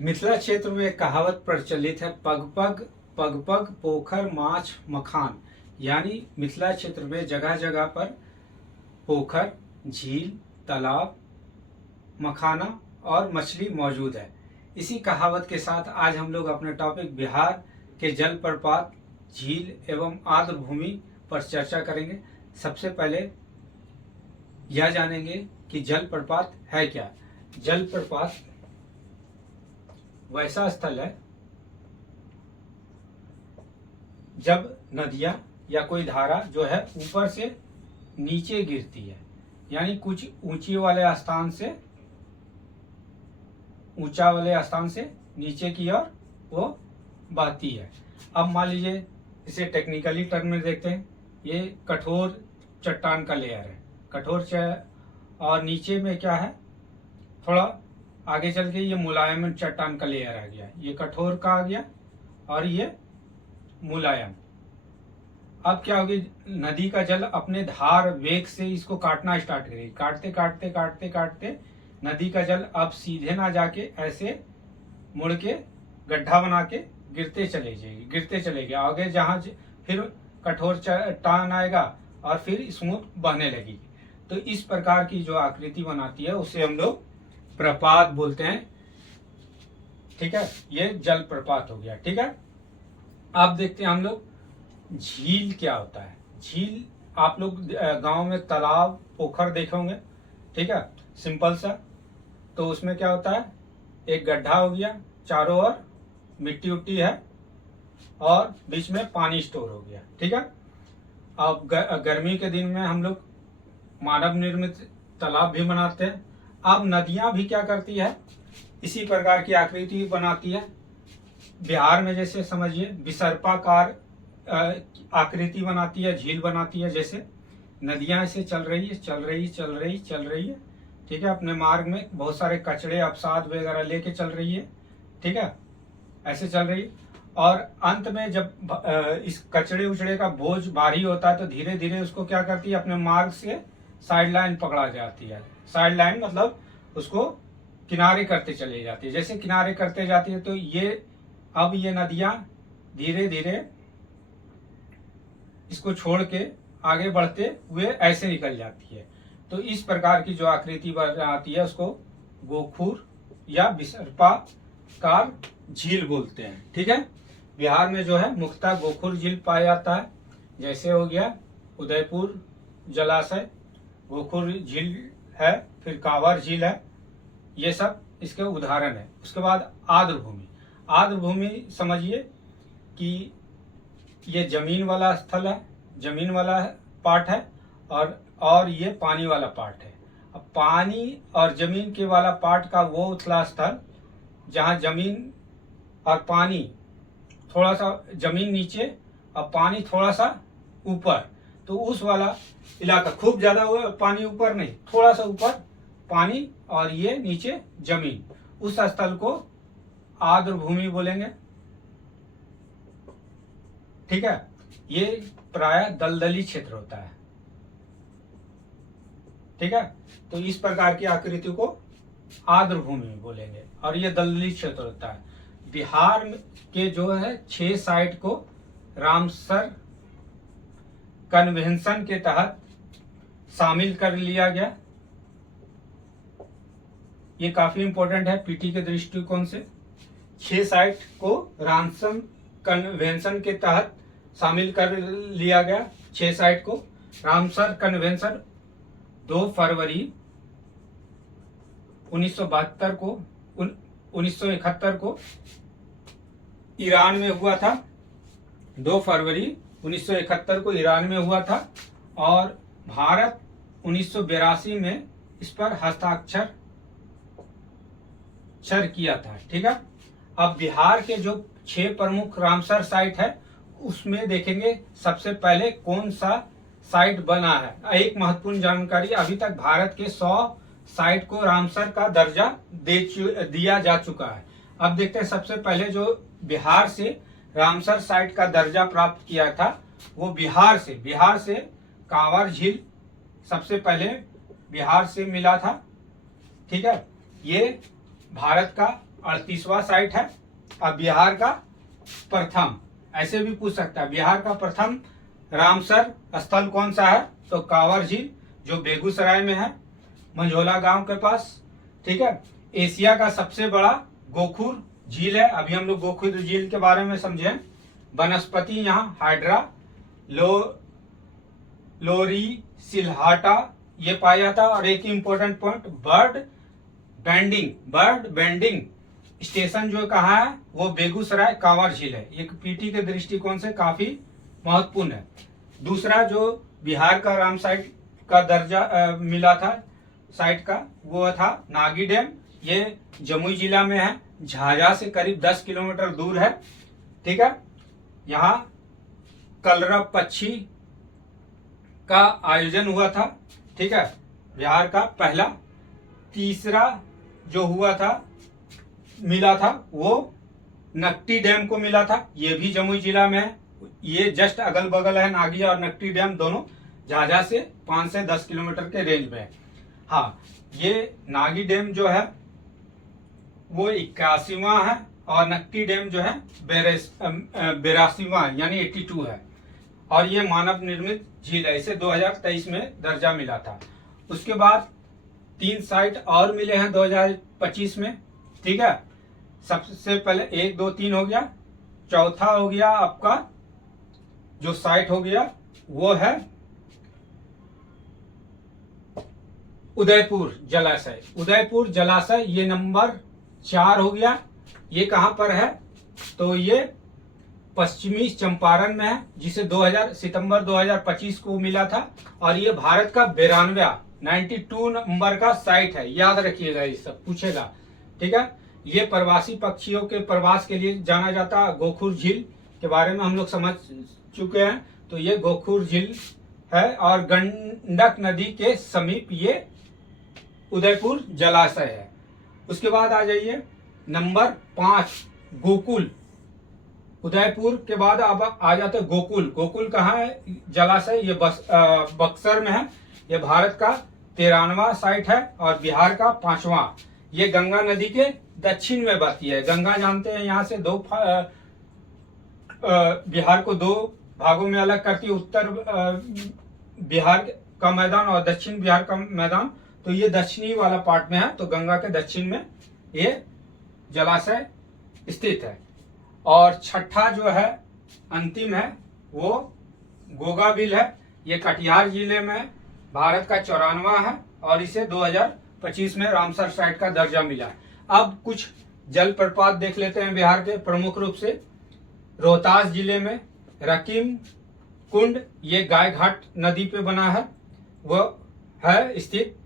मिथिला क्षेत्र में एक कहावत प्रचलित है, पग पग पग पग पोखर माछ मखान। यानी मिथिला क्षेत्र में जगह जगह पर पोखर, झील, तालाब, मखाना और मछली मौजूद है। इसी कहावत के साथ आज हम लोग अपने टॉपिक बिहार के जलप्रपात, झील एवं आर्द्र भूमि पर चर्चा करेंगे। सबसे पहले यह जानेंगे कि जलप्रपात है क्या। जलप्रपात वैसा स्थल है जब नदियां या कोई धारा जो है ऊपर से नीचे गिरती है, यानी कुछ ऊंचा वाले स्थान से नीचे की ओर वो बहती है। अब मान लीजिए, इसे टेक्निकली टर्म में देखते हैं। ये कठोर चट्टान का लेयर है, और नीचे में क्या है, थोड़ा आगे चल के ये मुलायम चट्टान का लेयर आ गया। ये कठोर का आ गया और ये मुलायम। अब क्या होगी, नदी का जल अपने धार वेग से इसको काटना स्टार्ट करेगी। काटते काटते काटते काटते नदी का जल अब सीधे ना जाके ऐसे मुड़ के गड्ढा बना के गिरते चलेगी आगे, जहां फिर कठोर चट्टान आएगा और फिर स्मूथ बहने लगेगी। तो इस प्रकार की जो आकृति बनाती है उसे हम लोग प्रपात बोलते हैं। ठीक है, ये जल प्रपात हो गया। ठीक है, अब देखते हैं हम लोग झील क्या होता है। झील आप लोग गांव में तालाब पोखर देखे होंगे। ठीक है, सिंपल सा। तो उसमें क्या होता है, एक गड्ढा हो गया, चारों ओर मिट्टी उट्टी है और बीच में पानी स्टोर हो गया। ठीक है, अब गर्मी के दिन में हम लोग मानव निर्मित तालाब भी बनाते हैं। अब नदियां भी क्या करती है, इसी प्रकार की आकृति बनाती है। बिहार में जैसे समझिए विसर्पाकार आकृति बनाती है, झील बनाती है। जैसे नदियां ऐसे चल रही है। ठीक है, अपने मार्ग में बहुत सारे कचड़े अपसाद वगैरह लेके चल रही है। ठीक है, ऐसे चल रही है और अंत में जब इस कचड़े उचड़े का बोझ भारी होता है तो धीरे धीरे उसको क्या करती है, अपने मार्ग से साइड लाइन पकड़ा जाती है। साइड लाइन मतलब उसको किनारे करते चले जाती है। जैसे किनारे करते जाती है तो ये नदियां धीरे धीरे इसको छोड़ के आगे बढ़ते हुए ऐसे निकल जाती है। तो इस प्रकार की जो आकृति बनाती है उसको गोखुर या विसर्पाकार झील बोलते हैं। ठीक है, बिहार में जो है मुख्यतः गोखुर झील पाया जाता है। जैसे हो गया उदयपुर जलाशय, गोखुर झील है, फिर कांवर झील है। ये सब इसके उदाहरण है। उसके बाद आर्द्र भूमि समझिए कि ये जमीन वाला स्थल है, जमीन वाला पार्ट है और ये पानी वाला पार्ट है। अब पानी और जमीन के वाला पार्ट का वो उथला स्थल जहाँ जमीन और पानी थोड़ा सा, जमीन नीचे और पानी थोड़ा सा ऊपर, तो उस वाला इलाका, खूब ज्यादा पानी ऊपर नहीं, थोड़ा सा ऊपर पानी और ये नीचे जमीन, उस स्थल को आर्द्र भूमि बोलेंगे। ठीक है, ये प्राय दलदली क्षेत्र होता है। ठीक है, तो इस प्रकार की आकृति को आर्द्र भूमि बोलेंगे और ये दलदली क्षेत्र होता है। बिहार के जो है 6 साइट को रामसर कन्वेंशन के तहत शामिल कर लिया गया। ये काफी इंपॉर्टेंट है पीटी के दृष्टिकोण से। 6 साइट को रामसर कन्वेंशन के तहत शामिल कर लिया गया। 6 साइट को रामसर कन्वेंशन 2 फरवरी 1971 को ईरान में हुआ था। 2 फरवरी 1971 को ईरान में हुआ था और भारत 1982 में इस पर हस्ताक्षर किया था। ठीक है, अब बिहार के जो 6 प्रमुख रामसर साइट है उसमें देखेंगे सबसे पहले कौन सा साइट बना है। एक महत्वपूर्ण जानकारी, अभी तक भारत के 100 साइट को रामसर का दर्जा दिया जा चुका है। अब देखते हैं सबसे पहले जो बिहार से रामसर साइट का दर्जा प्राप्त किया था वो बिहार से कांवर झील सबसे पहले बिहार से मिला था। ठीक है, ये भारत का 38वां साइट है। अब बिहार का प्रथम, ऐसे भी पूछ सकता है, बिहार का प्रथम रामसर स्थल कौन सा है? तो कांवर झील, जो बेगूसराय में है, मंझोला गांव के पास। ठीक है। एशिया का सबसे बड़ा गोखुर झील है। अभी हम लोग गोखुर झील के बारे में समझे। वनस्पति यहाँ हाइड्रा लोरी सिल्हाटा ये पाया जाता है। और एक important point, bird bending station जो कहाँ है? वो बेगूसराय कांवर झील है। ये पीटी के दृष्टिकोण से काफी महत्वपूर्ण है। दूसरा जो बिहार का राम साइट का दर्जा मिला था साइट का, वो था नागी डैम। ये जमुई जिला में है, झाझा से करीब 10 किलोमीटर दूर है। ठीक है। यहाँ कलरव पक्षी का आयोजन हुआ था। ठीक है, बिहार का पहला। तीसरा जो हुआ था, मिला था, वो नकटी डैम को मिला था। ये भी जमुई जिला में है। ये जस्ट अगल बगल है, नागी और नकटी डैम दोनों झाझा से 5 से 10 किलोमीटर के रेंज में है। हाँ, ये नागी डैम जो है वो 81वां है और नकटी डैम जो है 82वां यानी 82 है। और ये मानव निर्मित झील है। इसे 2023 में दर्जा मिला था। उसके बाद 3 साइट और मिले हैं 2025 में। ठीक है। सबसे पहले 1 2 3 हो गया। चौथा हो गया आपका जो साइट हो गया वो है उदयपुर जलाशय। उदयपुर जलाशय ये नंबर 4 हो गया। ये कहां पर है? तो ये पश्चिमी चंपारण में है, जिसे सितंबर 2025 को मिला था। और ये भारत का 92 नंबर का साइट है। याद रखिएगा, ये सब पूछेगा। ठीक है। ये प्रवासी पक्षियों के प्रवास के लिए जाना जाता है। गोखुर झील के बारे में हम लोग समझ चुके हैं। तो ये गोखुर झील है और गंडक नदी के समीप ये उदयपुर जलाशय है। उसके बाद आ जाइए नंबर 5 गोकुल। उदयपुर के बाद अब आ जाते गोकुल। गोकुल कहाँ है? जलाशय ये बक्सर में है। ये भारत का 13वां साइट है और बिहार का 5वां। ये गंगा नदी के दक्षिण में बहती है। गंगा जानते हैं यहाँ से बिहार को 2 भागों में अलग करती है, उत्तर बिहार का मैदान और दक्षिण बिहार का मैदान। तो ये दक्षिणी वाला पार्ट में है, तो गंगा के दक्षिण में ये जलाशय स्थित है। और छठा जो है अंतिम है वो गोगाबिल है। ये कटिहार जिले में भारत का 94वां है और इसे 2025 में रामसर साइट का दर्जा मिला। अब कुछ जलप्रपात देख लेते हैं बिहार के। प्रमुख रूप से रोहतास जिले में रकीम कुंड, ये गाय घाट नदी पे बना है, वो है स्थित।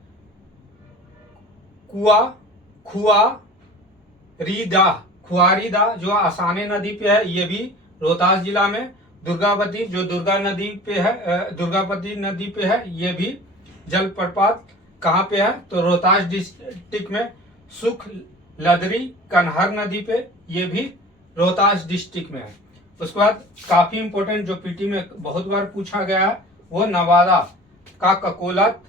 खुआरीदा जो आसाने नदी पे है, ये भी रोहतास जिला में। दुर्गावती जो दुर्गावती नदी पे है, ये भी जलप्रपात कहाँ पे है? तो रोहतास डिस्ट्रिक्ट में। सुख लदरी कन्हर नदी पे, ये भी रोहतास डिस्ट्रिक्ट में है। उसके बाद काफी इंपोर्टेंट जो पीटी में बहुत बार पूछा गया है, वो नवादा का ककोलत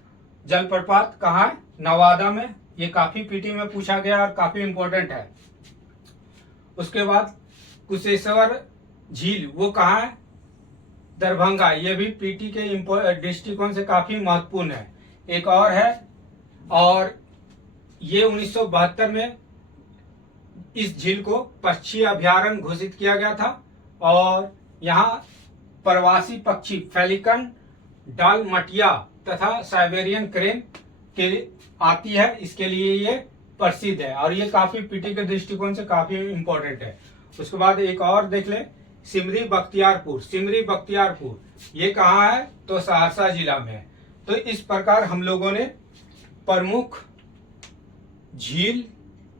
जलप्रपात कहाँ है? नवादा में। ये काफी पीटी में पूछा गया और काफी इंपोर्टेंट है। उसके बाद कुशेश्वर झील वो कहाँ है? दरभंगा। ये भी पीटी के दृष्टिकोण से काफी महत्वपूर्ण है। एक और है, और ये 1972 में इस झील को पक्षी अभयारण्य घोषित किया गया था। और यहाँ प्रवासी पक्षी फेलिकन डालमटिया तथा साइबेरियन क्रेन के आती है, इसके लिए ये प्रसिद्ध है। और ये काफी पीटी के दृष्टिकोण से काफी इंपॉर्टेंट है। उसके बाद एक और देख ले, सिमरी बख्तियारपुर ये कहाँ है? तो सहरसा जिला में है। तो इस प्रकार हम लोगों ने प्रमुख झील,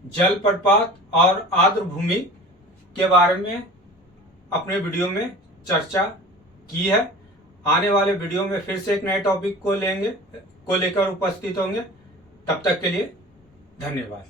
जलप्रपात और आर्द्र भूमि के बारे में अपने वीडियो में चर्चा की है। आने वाले वीडियो में फिर से एक नए टॉपिक को लेकर उपस्थित होंगे। तब तक के लिए धन्यवाद।